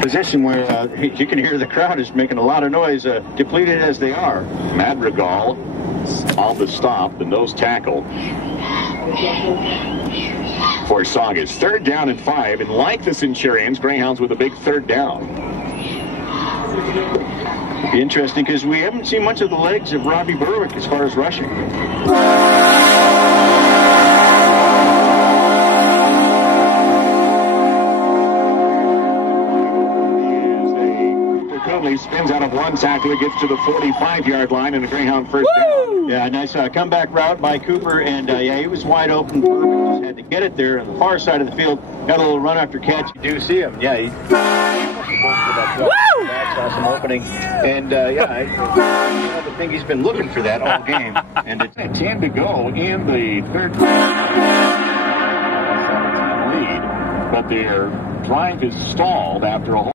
Position where you can hear the crowd is making a lot of noise, depleted as they are. Madrigal on the stop, the nose tackle for Saugus. 3rd down and 5, and like the Centurions, Greyhounds with a big 3rd down. Be interesting because we haven't seen much of the legs of Robbie Berwick as far as rushing. Spins out of one tackle, he gets to the 45-yard line, and a Greyhound first down. Yeah, nice comeback route by Cooper, and yeah, he was wide open. Just had to get it there on the far side of the field. Got a little run after catch. You do see him. Yeah, he saw some opening, and yeah, I think he's been looking for that all game. And it's 10 to go in the 3rd lead, but their drive is stalled after a